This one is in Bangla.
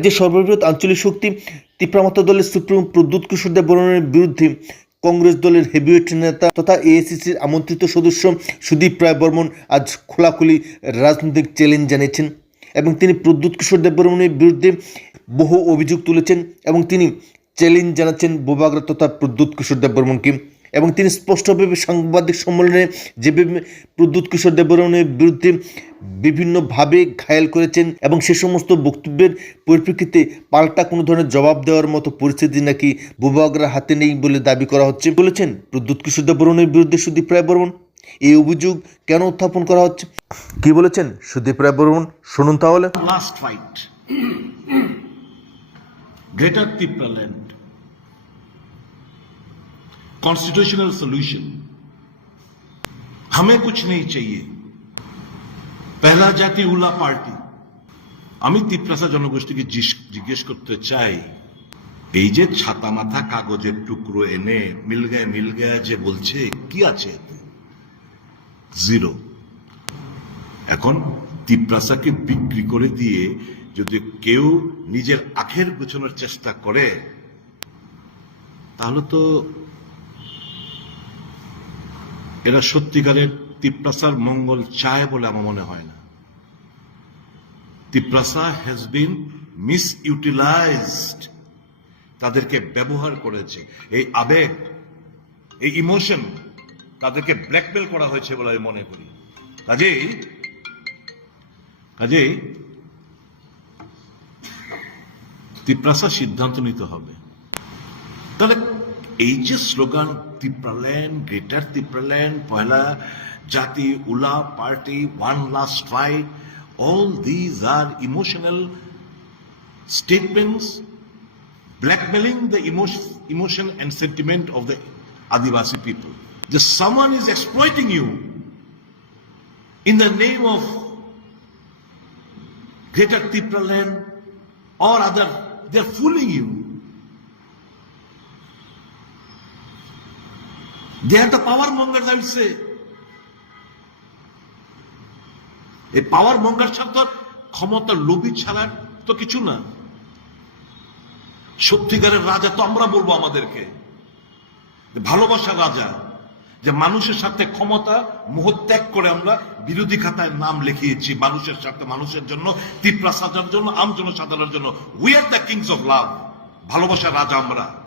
রাজ্যের সর্ববৃহৎ আঞ্চলিক শক্তি তীব্রামাত্রা দলের সুপ্রিম প্রদ্যুৎ কিশোর দেব বর্মনের বিরুদ্ধে কংগ্রেস দলের হেভিওয়েট নেতা তথা এআইসিসির আমন্ত্রিত সদস্য সুদীপ রায় বর্মন আজ খোলাখুলি রাজনৈতিক চ্যালেঞ্জ জানিয়েছেন এবং তিনি প্রদ্যুৎ কিশোর দেব বর্মনের বিরুদ্ধে বহু অভিযোগ তুলেছেন এবং তিনি চ্যালেঞ্জ জানাচ্ছেন বোবাগরা তথা প্রদ্যুৎ কিশোর দেব বর্মনকে। এবং তিনি স্পষ্টভাবে সাংবাদিক সম্মেলনে যেভাবে প্রদ্যুৎ কিশোর দেববর্মনের বিরুদ্ধে বিভিন্নভাবে ঘায়েল করেছেন এবং সে সমস্ত বক্তব্যের পরিপ্রেক্ষিতে পাল্টা কোনো ধরনের জবাব দেওয়ার মতো পরিস্থিতি নাকি বুবাগরা হাতে নেই বলে দাবি করা হচ্ছে বলেছেন প্রদ্যুৎ কিশোর দেববর্মনের বিরুদ্ধে সুদীপ রায় বর্মন এই অভিযোগ কেন উত্থাপন করা হচ্ছে? কি বলেছেন সুদীপ রায় বর্মন শুনুন তাহলে। Last fight. Greater Tipra land. Constitutional solution. हमें कुछ नहीं चाहिए पहला জাতি উলা পার্টি আমি তিপ্রাসা জনগোষ্ঠীকে জিস- জিজ্ঞেস করতে চাই এই যে ছাতা মাথা কাগজের টুকরো এনে মিল গায়ে মিল গায়ে যে বলছে কি আছে এতে জিরো এখন তিপ্রাসাকে বিক্রি করে দিয়ে যদি কেউ নিজের আখের গোছানোর চেষ্টা করে তাহলে তো এরা সত্যিকারের তিপ্রাসার মঙ্গল চায় বলে আমার মনে হয় না। Tiprasa has been misutilised তাদেরকে ব্যবহার করেছে। এই আবেগ, এই ইমোশন তাদেরকে ব্ল্যাকমেল করা হয়েছে বলে আমি মনে করি। কাজেই কাজেই তিপ্রাসা সিদ্ধান্ত নিতে হবে। এই যে স্লোগান তিপ্রাল্যান্ড গ্রেটার তিপ্রাল্যান্ড পয়লা জাতি উলা party one last fight all these are emotional statements blackmailing the emotion, emotion and sentiment of the Adivasi people. Just someone is exploiting you in the name of Greater Tipra land or other. They're fooling you. They are the power. এই পাওয়ার মঙ্গার ছাত্র ক্ষমতার লোভী ছাড়া তো কিছু না। সত্যিকারের রাজা তো আমরা বলব আমাদেরকে। যে ভালোবাসার রাজা, যে মানুষের সাথে ক্ষমতা মোহত্যাগ করে আমরা বিরোধী খাতায় নাম লিখিয়েছি, মানুষের সাথে, মানুষের জন্য তিপ্রা সাজার জন্য আম জনসাধারণের জন্য। We are the kings of love ভালোবাসার রাজা আমরা।